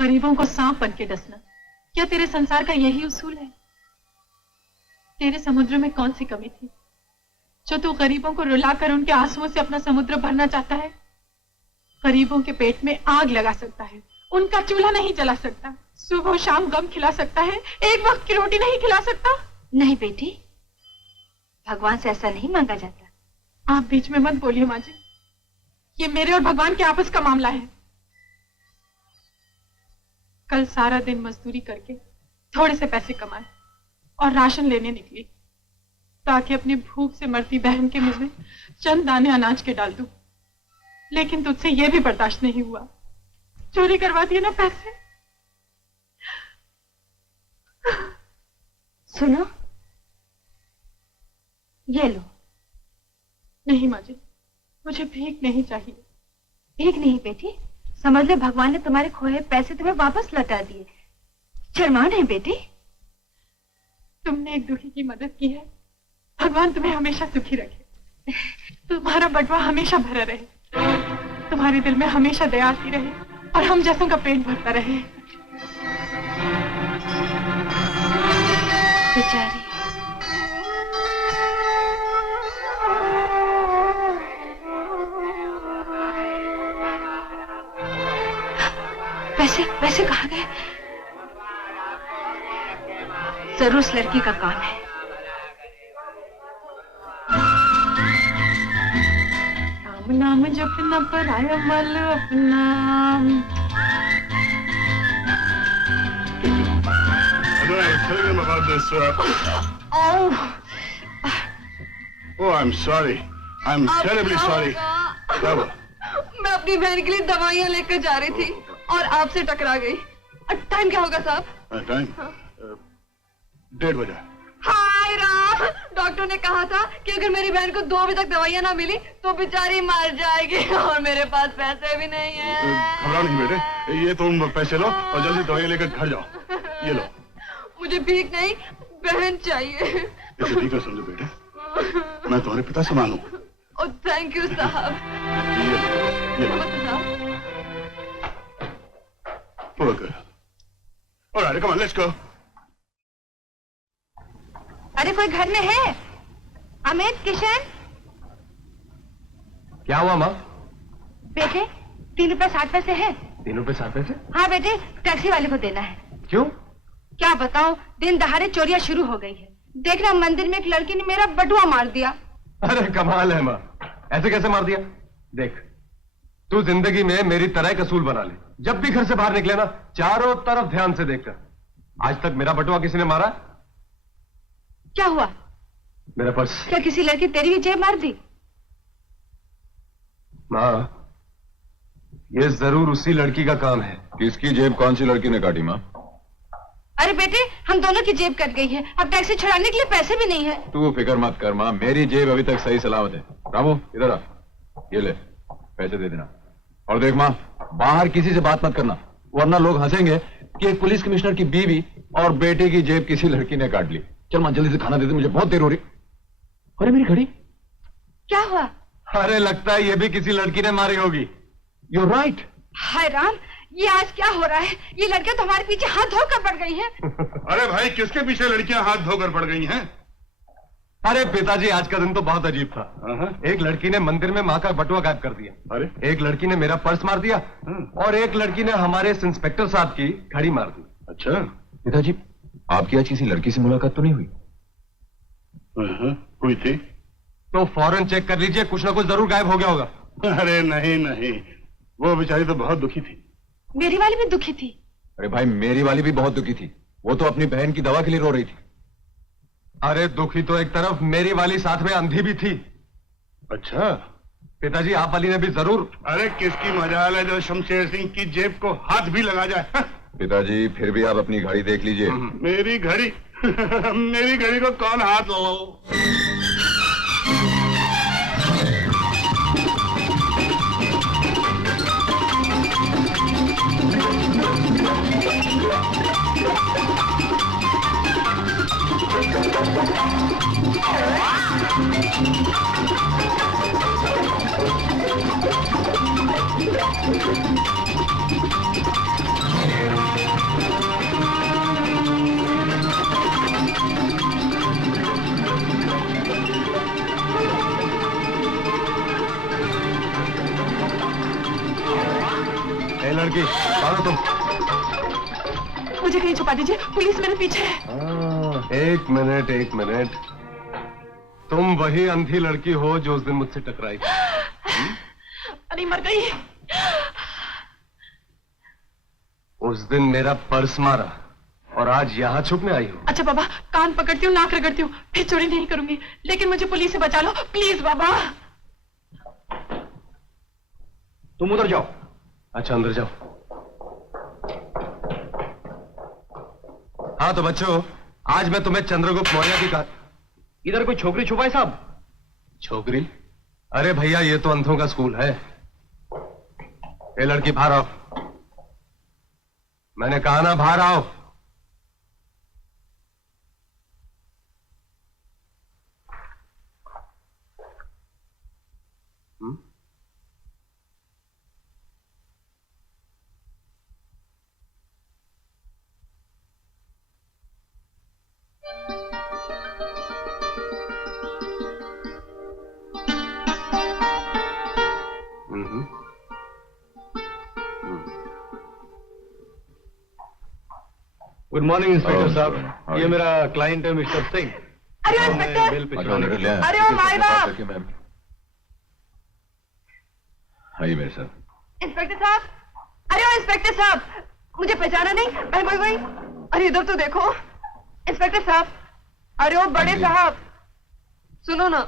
गरीबों को सांप बन के डसना, क्या तेरे संसार का यही उसूल है? तेरे समुद्र में कौन सी कमी थी जो तू गरीबों को रुलाकर उनके आंसुओं से अपना समुद्र भरना चाहता है? गरीबों के पेट में आग लगा सकता है, उनका चूल्हा नहीं जला सकता, सुबह शाम गम खिला सकता है, एक वक्त की रोटी नहीं खिला सकता। नहीं बेटी, भगवान से ऐसा नहीं मांगा जाता। आप बीच में मत बोलिए माँ जी, ये मेरे और भगवान के आपस का मामला है। कल सारा दिन मजदूरी करके थोड़े से पैसे कमाए और राशन लेने निकली ताकि अपनी भूख से मरती बहन के मुंह में चंद दाने अनाज के डाल दूं, लेकिन तुझसे यह भी बर्दाश्त नहीं हुआ। चोरी करवा दिए ना पैसे। सुनो, ये लो। नहीं माँ जी, मुझे भीख नहीं चाहिए। भीख नहीं बेटी, समझ ले भगवान ने तुम्हारे खोए पैसे तुम्हें वापस लौटा दिए। शर्मा नहीं बेटी। तुमने एक दुखी की मदद की है, भगवान तुम्हें हमेशा सुखी रखे, तुम्हारा बटवा हमेशा भरा रहे, तुम्हारे दिल में हमेशा दया आती रहे और हम जैसों का पेट भरता रहे। बेचारी। पैसे कहाँ गए? जरूर उस लड़की का काम है। राम नाम जपना पराया मल अपना। Tell him about this. Oh, I'm sorry. I'm terribly sorry. क्या हुआ? मैं अपनी बहन के लिए दवाइयाँ लेकर जा रही थी और आपसे टकरा गई। टाइम क्या होगा साहब? टाइम 1:30 बजे। हाय राम, डॉक्टर ने कहा था कि अगर मेरी बहन को 2 बजे तक दवाइयाँ ना मिली तो बेचारी मर जाएगी और मेरे पास पैसे भी नहीं है। घबराओ नहीं बेटे, ये तुम पैसे लो और जल्दी दवाइयाँ लेकर घर जाओ। ये लो। मुझे भीख नहीं, बहन चाहिए। इसे ठीक है समझो बेटे, मैं तुम्हारे पिता समान हूँ। ओह थैंक यू साहब। ये लो। Okay. All right, come on, let's go. अरे कोई घर में है? अमित, किशन। क्या हुआ माँ? बेटे 3 रुपए 60 पैसे है। 3 रुपए 60 पैसे? हाँ बेटे, टैक्सी वाले को देना है। क्यों? क्या बताऊं, दिन दहाड़े चोरियां शुरू हो गई है। देखना, मंदिर में एक लड़की ने मेरा बटुआ मार दिया। अरे कमाल है माँ, ऐसे कैसे मार दिया? देख, तू जिंदगी में मेरी तरह एक असूल बना ले, जब भी घर से बाहर निकले ना चारों तरफ ध्यान से देखकर। आज तक मेरा बटुआ किसी ने मारा? क्या हुआ? मेरा पर्स। क्या किसी लड़की तेरी भी जेब मार दी? माँ, ये जरूर उसी लड़की का काम है। किसकी जेब कौन सी लड़की ने काटी माँ? अरे बेटे, हम दोनों की जेब कट गई है, अब टैक्सी छुड़ाने के लिए पैसे भी नहीं है। तू फिक्र मत कर माँ, मेरी जेब अभी तक सही सलामत है। रामू इधर आ, ये ले पैसे दे देना। और देख माँ, बाहर किसी से बात मत करना, वरना लोग हंसेंगे कि एक पुलिस कमिश्नर की बीवी और बेटे की जेब किसी लड़की ने काट ली। चल माँ जल्दी से खाना दे दे, मुझे बहुत देर हो रही। अरे मेरी घड़ी। क्या हुआ? अरे लगता है ये भी किसी लड़की ने मारी होगी। You're right. हाय राम, ये आज क्या हो रहा है? ये लड़कियां तो हमारे पीछे हाथ धोकर पड़ गई हैं। अरे भाई, किसके पीछे लड़कियां हाथ धोकर पड़ गई हैं? अरे पिताजी, आज का दिन तो बहुत अजीब था। एक लड़की ने मंदिर में माँ का बटुआ गायब कर दिया। अरे एक लड़की ने मेरा पर्स मार दिया और एक लड़की ने हमारे इस इंस्पेक्टर साहब की घड़ी मार दी। अच्छा पिताजी, आपकी आज किसी लड़की से मुलाकात तो नहीं हुई? हुई थी तो फौरन चेक कर लीजिए, कुछ ना कुछ जरूर गायब हो गया होगा। अरे नहीं नहीं, वो बेचारी तो बहुत दुखी थी। मेरी वाली भी दुखी थी। अरे भाई, मेरी वाली भी बहुत दुखी थी, वो तो अपनी बहन की दवा के लिए रो रही थी। अरे दुखी तो एक तरफ, मेरी वाली साथ में अंधी भी थी। अच्छा पिताजी, आप वाली ने भी जरूर। अरे किसकी मजाल है जो शमशेर सिंह की जेब को हाथ भी लगा जाए। पिताजी फिर भी आप अपनी घड़ी देख लीजिए। मेरी घड़ी मेरी घड़ी को कौन हाथ लगाओ? लड़की, कौन हो तुम? मुझे कहीं छुपा दीजिए, पुलिस मेरे पीछे है। एक मिनट। तुम वही अंधी लड़की हो जो उस दिन मुझसे टकराई थी? अरे मर गई। उस दिन मेरा पर्स मारा और आज यहाँ छुपने आई हो। अच्छा बाबा, कान पकड़ती हूँ, नाक रगड़ती हूँ, फिर चोरी नहीं करूंगी, लेकिन मुझे पुलिस से बचा लो प्लीज बाबा। तुम उधर जाओ। अच्छा अंदर जाओ। हाँ तो बच्चों, आज मैं तुम्हें चंद्रगुप्त मौर्य की कहा। इधर कोई छोकरी छुपा है साहब? छोकरी? अरे भैया ये तो अंधों का स्कूल है। ये लड़की बाहर आओ। मैंने कहा ना बाहर आओ। गुड मॉर्निंग इंस्पेक्टर साहब, ये मेरा क्लाइंट है मिस्टर सिंह। अरे इंस्पेक्टर, अरे ओ माय बाप। आइए मेरे साथ। इंस्पेक्टर साहब, अरे ओ इंस्पेक्टर साहब, मुझे पहचाना नहीं? भाई, अरे इधर तो देखो। इंस्पेक्टर साहब, अरे ओ बड़े साहब, सुनो ना,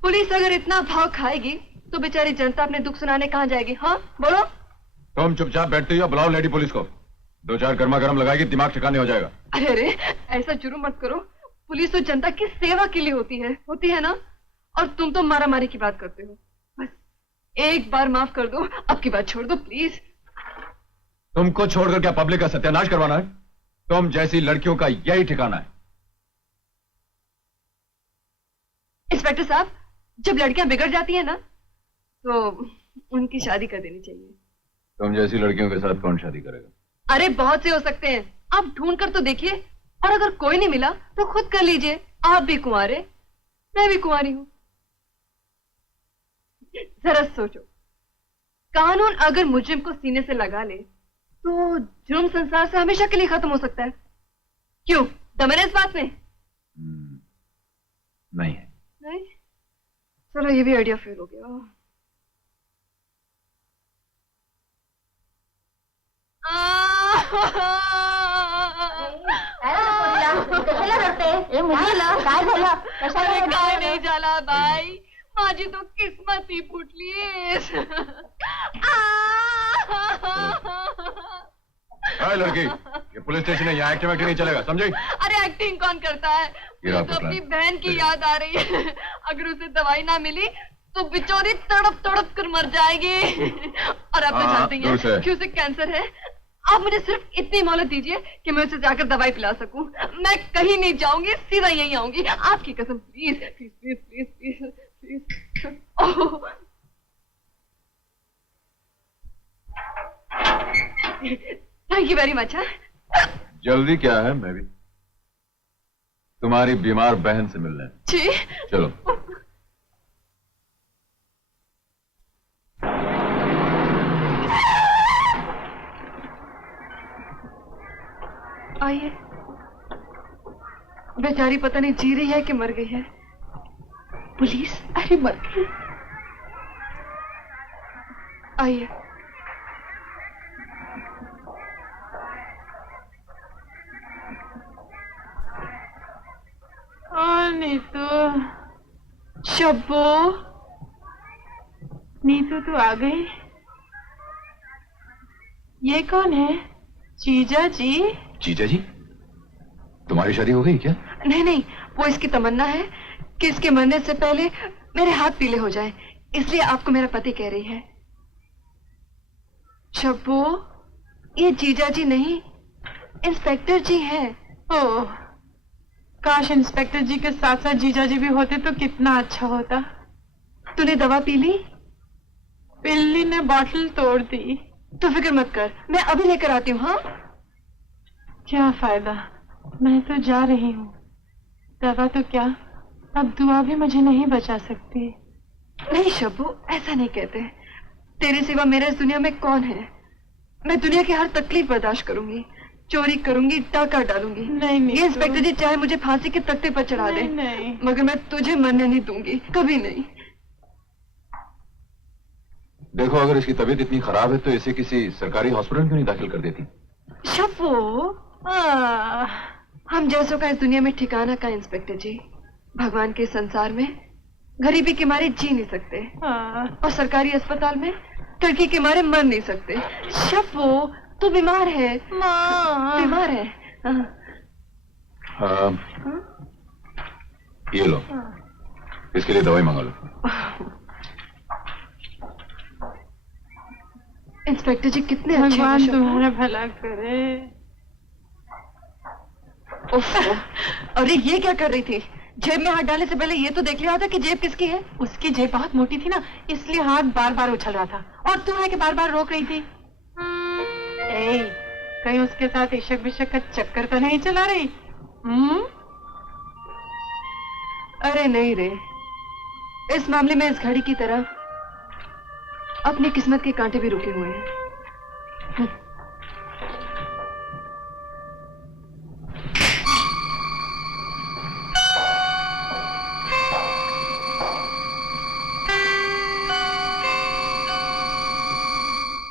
पुलिस अगर इतना भाव खाएगी तो बेचारी जनता अपने दुख सुनाने कहाँ जाएगी? हाँ बोलो। तुम चुपचाप बैठते हो, बुलाओ लेडी पुलिस को। 2-4 गर्मा गर्म लगाएगी, दिमाग ठिकाने हो जाएगा। अरे ऐसा जुर्म मत करो, पुलिस तो जनता की सेवा के लिए होती है ना। और तुम तो मारा मारी की बात करते हो। बस एक बार माफ कर दो, अब की बात छोड़ दो प्लीज। तुमको छोड़कर क्या पब्लिक का सत्यानाश करवाना है? तुम जैसी लड़कियों का यही ठिकाना है। इंस्पेक्टर साहब, जब लड़कियां बिगड़ जाती है ना तो उनकी शादी कर देनी चाहिए। तुम जैसी लड़कियों के साथ कौन शादी करेगा? अरे बहुत से हो सकते हैं, आप ढूंढ कर तो देखिए, और अगर कोई नहीं मिला तो खुद कर लीजिए। आप भी कुंवारे, मैं भी कुंवारी हूं। जरा सोचो, कानून अगर मुजरिम को सीने से लगा ले तो जुर्म संसार से हमेशा के लिए खत्म हो सकता है। क्यों, दम है इस बात में? नहीं है। नहीं? चलो ये भी आइडिया फेल हो गया। काय नाही झाला बाई, माझी तो किस्मत ही फुटलीस। लड़की, ये पुलिस स्टेशन है, यहाँ एक्टिंग नहीं चलेगा, समझे? अरे एक्टिंग कौन करता है? मुझे तो अपनी बहन की याद आ रही है। अगर उसे दवाई ना मिली तो बेचारी तड़प तड़प कर मर जाएगी। और आप तो जानते हैं कि उसे कैंसर है। आप मुझे सिर्फ इतनी मोहलत दीजिए कि मैं उसे जाकर दवाई पिला सकूं। मैं कहीं नहीं जाऊंगी, सीधा यहीं आऊंगी, आपकी कसम। Please please please please please please. Oh thank you very much. जल्दी क्या है? मैं भी तुम्हारी बीमार बहन से मिलने। जी चलो। आइए। बेचारी पता नहीं जी रही है कि मर गई है। पुलिस? अरे मर गई। आइए। नीतू, शब्बो, नीतू तू आ गई? ये कौन है? जीजा जी? जीजा जी? तुम्हारी शादी हो गई क्या? नहीं नहीं, वो इसकी तमन्ना है कि इसके मरने से पहले मेरे हाथ पीले हो जाए, इसलिए आपको मेरा पति कह रही है। शब्बो, ये जीजा जी नहीं, इंस्पेक्टर जी हैं। ओह, काश इंस्पेक्टर जी के साथ साथ जीजा जी भी होते तो कितना अच्छा होता। तूने दवा पी ली? पिल्ली ने बॉटल तोड़ दी। तो फिक्र मत कर, मैं अभी लेकर आती हूँ। हाँ, क्या फायदा, मैं तो जा रही हूँ। दवा तो क्या, अब दुआ भी मुझे नहीं बचा सकती। नहीं शब्बू, ऐसा नहीं कहते। तेरे सिवा मेरे इस दुनिया में कौन है? मैं दुनिया की हर तकलीफ बर्दाश्त करूंगी, चोरी करूंगी, डाका डालूंगी। नहीं ये इंस्पेक्टर जी चाहे मुझे फांसी के तख्ते पर चढ़ा दे, नहीं। मगर मैं तुझे मरने नहीं दूंगी, कभी नहीं। देखो, अगर इसकी तबीयत इतनी खराब है तो इसे किसी सरकारी हॉस्पिटल क्यों नहीं दाखिल कर देती? शफो, हम जैसों का इस दुनिया में ठिकाना का इंस्पेक्टर जी। भगवान के संसार में गरीबी के मारे जी नहीं सकते, और सरकारी अस्पताल में टर्की के मारे मर नहीं सकते। शफो, तू बीमार है, बीमार है। हाँ, ये लो, इसके लिए दवाई मंगा लो। इंस्पेक्टर जी कितने अच्छे हैं। भगवान तुम्हारा भला करे। ओफो, अरे ये क्या कर रही थी? जेब में हाथ डालने से पहले ये तो देख लिया था कि जेब किसकी है। उसकी जेब बहुत मोटी थी ना, इसलिए हाथ बार बार उछल रहा था, और तू है कि बार बार रोक रही थी। कहीं उसके साथ इशक बिशक का चक्कर तो नहीं चला रही? अरे नहीं रे, इस मामले में इस घड़ी की तरह अपनी किस्मत के कांटे भी रुके हुए हैं।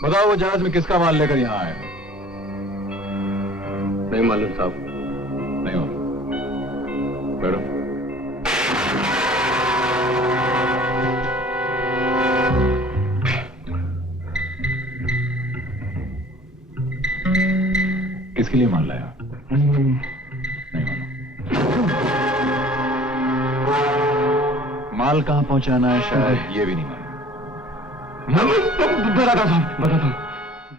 बताओ, वो जहाज में किसका माल लेकर यहाँ आए? नहीं मालूम साहब। नहीं हो, बैठो। किसके लिए माल लाया? नहीं माल कहाँ पहुंचाना है शायद ये भी नहीं मालूम। बताता हूँ।